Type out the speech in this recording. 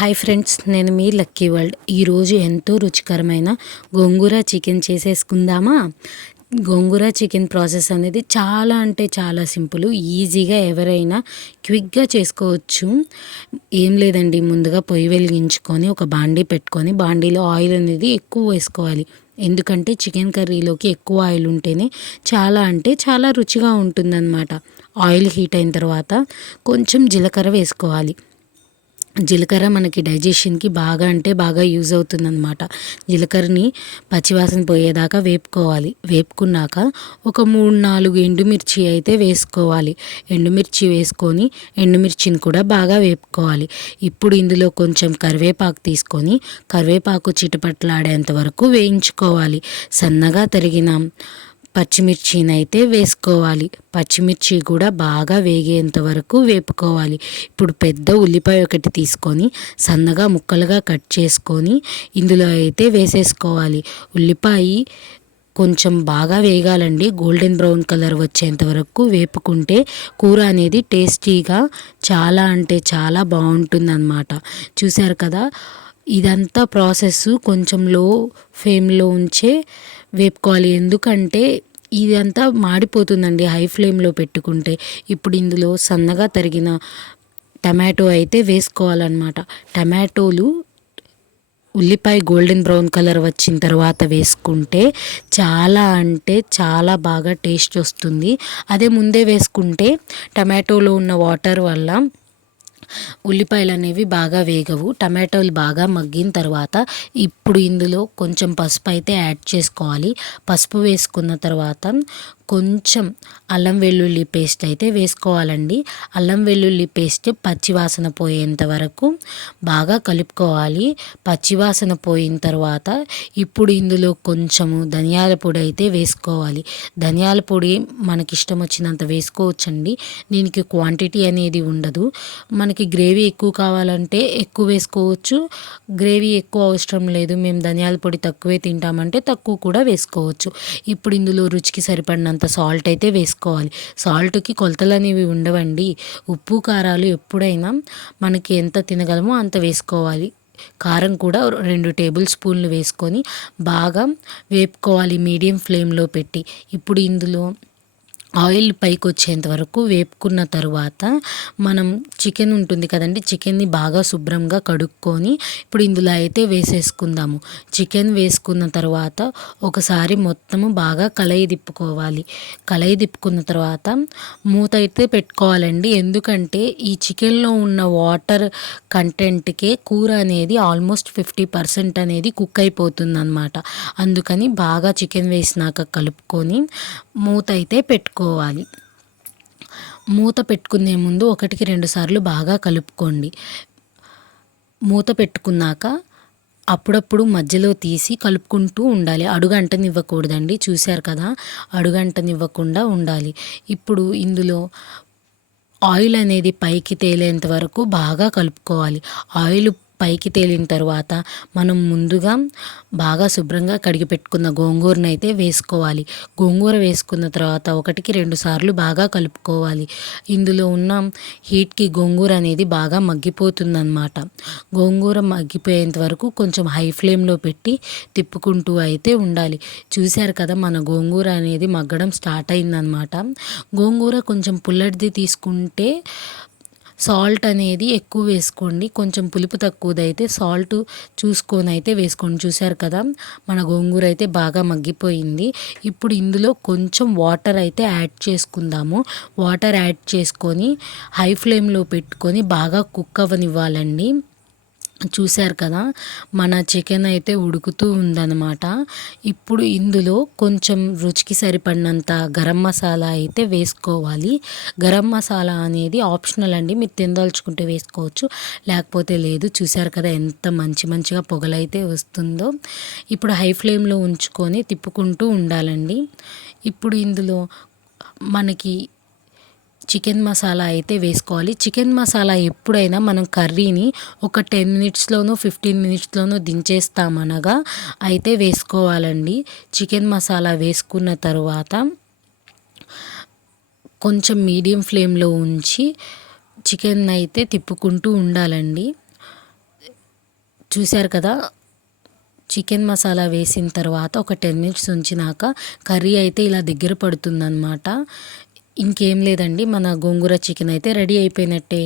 Hi friends నేను మీ lucky world. ఈరోజు ఎంతో రుచికరమైన గోంగూర చికెన్ చేసేసుకుందామా? గోంగూర చికెన్ ప్రాసెస్ అనేది చాలా అంటే చాలా సింపుల్ ఈజీగా ఎవరైనా క్విక్గా చేసుకోవచ్చు. ఏం లేదండి ముందుగా పొయ్యి వెలిగించుకొని ఒక బాండీ పెట్టుకొని బాండీలో ఆయిల్ అనేది ఎక్కువ వేసుకోవాలి. ఎందుకంటే చికెన్ కర్రీలోకి ఎక్కువ ఆయిల్ ఉంటేనే చాలా అంటే చాలా రుచిగా ఉంటుందన్నమాట. ఆయిల్ హీట్ అయిన తర్వాత కొంచెం జీలకర్ర వేసుకోవాలి. జీలకర్ర మనకి డైజెషన్కి బాగా అంటే బాగా యూజ్ అవుతుందన్నమాట. జీలకర్రని పచ్చివాసన పోయేదాకా వేపుకోవాలి. వేపుకున్నాక ఒక మూడు నాలుగు ఎండుమిర్చి అయితే వేసుకోవాలి. ఎండుమిర్చి వేసుకొని ఎండుమిర్చిని కూడా బాగా వేపుకోవాలి. ఇప్పుడు ఇందులో కొంచెం కరివేపాకు తీసుకొని కరివేపాకు చిటపట్లాడేంత వరకు వేయించుకోవాలి. సన్నగా తరిగిన పచ్చిమిర్చినైతే వేసుకోవాలి. పచ్చిమిర్చి కూడా బాగా వేగేంత వరకు వేపుకోవాలి. ఇప్పుడు పెద్ద ఉల్లిపాయ ఒకటి తీసుకొని సన్నగా ముక్కలుగా కట్ చేసుకొని ఇందులో అయితే వేసేసుకోవాలి. ఉల్లిపాయ కొంచెం బాగా వేగాలండి. గోల్డెన్ బ్రౌన్ కలర్ వచ్చేంత వరకు వేపుకుంటే కూర అనేది టేస్టీగా చాలా అంటే చాలా బాగుంటుందన్నమాట. చూశారు కదా? ఇదంతా ప్రాసెస్ కొంచెం లో ఫ్లేమ్లో ఉంచే వేపుకోవాలి. ఎందుకంటే ఇదంతా మాడిపోతుందండి హై ఫ్లేమ్లో పెట్టుకుంటే. ఇప్పుడు ఇందులో సన్నగా తరిగిన టమాటో అయితే వేసుకోవాలన్నమాట. టమాటోలు ఉల్లిపాయ గోల్డెన్ బ్రౌన్ కలర్ వచ్చిన తర్వాత వేసుకుంటే చాలా అంటే చాలా బాగా టేస్ట్ వస్తుంది. అదే ముందే వేసుకుంటే టమాటోలో ఉన్న వాటర్ వల్ల ఉల్లిపాయలు అనేవి బాగా వేగవు టమాటోలు బాగా మగ్గిన తర్వాత ఇప్పుడు ఇందులో కొంచెం పసుపు అయితే యాడ్ చేసుకోవాలి. పసుపు వేసుకున్న తర్వాత కొంచెం అల్లం వెల్లుల్లి పేస్ట్ అయితే వేసుకోవాలండి. అల్లం వెల్లుల్లి పేస్ట్ పచ్చివాసన పోయేంత వరకు బాగా కలుపుకోవాలి. పచ్చివాసన పోయిన తర్వాత ఇప్పుడు ఇందులో కొంచెము ధనియాల పొడి అయితే వేసుకోవాలి. ధనియాల పొడి మనకి ఇష్టం వచ్చినంత వేసుకోవచ్చండి. దీనికి క్వాంటిటీ అనేది ఉండదు. మనకి గ్రేవీ ఎక్కువ కావాలంటే ఎక్కువ వేసుకోవచ్చు. గ్రేవీ ఎక్కువ అవసరం లేదు. మేము ధనియాల పొడి తక్కువే తింటామంటే తక్కువ కూడా వేసుకోవచ్చు. ఇప్పుడు ఇందులో రుచికి సరిపడినంత అంత సాల్ట్ అయితే వేసుకోవాలి. సాల్ట్కి కొలతలు అనేవి ఉండవండి. ఉప్పు కారాలు ఎప్పుడైనా మనకి ఎంత తినగలమో అంత వేసుకోవాలి. కారం కూడా రెండు టేబుల్ స్పూన్లు వేసుకొని బాగా వేపుకోవాలి. మీడియం ఫ్లేమ్లో పెట్టి. ఇప్పుడు ఇందులో ఆయిల్ పైకి వచ్చేంత వరకు వేపుకున్న తరువాత మనం చికెన్ ఉంటుంది కదండి చికెన్ని బాగా శుభ్రంగా కడుక్కొని ఇప్పుడు ఇందులో అయితే వేసేసుకుందాము. చికెన్ వేసుకున్న తర్వాత ఒకసారి మొత్తము బాగా కలయి తిప్పుకోవాలి. కలయి తిప్పుకున్న తర్వాత మూత అయితే పెట్టుకోవాలండి. ఎందుకంటే ఈ చికెన్లో ఉన్న వాటర్ కంటెంట్కే కూర అనేది ఆల్మోస్ట్ ఫిఫ్టీ పర్సెంట్ అనేది కుక్ అయిపోతుంది అనమాట అందుకని బాగా చికెన్ వేసినాక కలుపుకొని మూత అయితే పెట్టుకో కలుపుకోవాలి మూత పెట్టుకునే ముందు ఒకటికి రెండు సార్లు బాగా కలుపుకోండి. మూత పెట్టుకున్నాక అప్పుడప్పుడు మధ్యలో తీసి కలుపుకుంటూ ఉండాలి. అడుగంటనివ్వకూడదండి చూశారు కదా? అడుగంటనివ్వకుండా ఉండాలి. ఇప్పుడు ఇందులో ఆయిల్ అనేది పైకి తేలేంత వరకు బాగా కలుపుకోవాలి. ఆయిల్ పైకి తేలిన తర్వాత మనం ముందుగా బాగా శుభ్రంగా కడిగి పెట్టుకున్న గోంగూరను అయితే వేసుకోవాలి. గోంగూర వేసుకున్న తర్వాత ఒకటికి రెండు సార్లు బాగా కలుపుకోవాలి. ఇందులో ఉన్న హీట్కి గోంగూర అనేది బాగా మగ్గిపోతుందన్నమాట. గోంగూర మగ్గిపోయేంత వరకు కొంచెం హై ఫ్లేమ్లో పెట్టి తిప్పుకుంటూ అయితే ఉండాలి. చూశారు కదా మన గోంగూర అనేది మగ్గడం స్టార్ట్ అయిందనమాట గోంగూర కొంచెం పుల్లటిది తీసుకుంటే సాల్ట్ అనేది ఎక్కువ వేసుకోండి. కొంచెం పులుపు తక్కువదైతే సాల్ట్ చూసుకొని అయితే వేసుకోండి. చూసారు కదా మన గోంగూర అయితే బాగా మగ్గిపోయింది. ఇప్పుడు ఇందులో కొంచెం వాటర్ అయితే యాడ్ చేసుకుందాము. వాటర్ యాడ్ చేసుకొని హై ఫ్లేమ్లో పెట్టుకొని బాగా కుక్ అవ్వనివ్వాలండి. చూశారు కదా మన చికెన్ అయితే ఉడుకుతూ ఉందన్నమాట. ఇప్పుడు ఇందులో కొంచెం రుచికి సరిపడినంత గరం మసాలా అయితే వేసుకోవాలి. గరం మసాలా అనేది ఆప్షనల్ అండి. మీరు తినదలుచుకుంటే వేసుకోవచ్చు. లేకపోతే లేదు. చూశారు కదా ఎంత మంచి మంచిగా పొగలైతే వస్తుందో. ఇప్పుడు హై ఫ్లేమ్లో ఉంచుకొని తిప్పుకుంటూ ఉండాలండి. ఇప్పుడు ఇందులో మనకి చికెన్ మసాలా అయితే వేసుకోవాలి. చికెన్ మసాలా ఎప్పుడైనా మనం కర్రీని ఒక టెన్ మినిట్స్లోనూ ఫిఫ్టీన్ మినిట్స్లోనూ దించేస్తామనగా అయితే వేసుకోవాలండి. చికెన్ మసాలా వేసుకున్న తర్వాత కొంచెం మీడియం ఫ్లేమ్లో ఉంచి చికెన్ అయితే తిప్పుకుంటూ ఉండాలండి. చూశారు కదా? చికెన్ మసాలా వేసిన తర్వాత ఒక టెన్ మినిట్స్ ఉంచినాక కర్రీ అయితే ఇలా దగ్గర పడుతుందన్నమాట ఇంకేం లేదండి మన గోంగూర చికెన్ అయితే రెడీ అయిపోయినట్టే.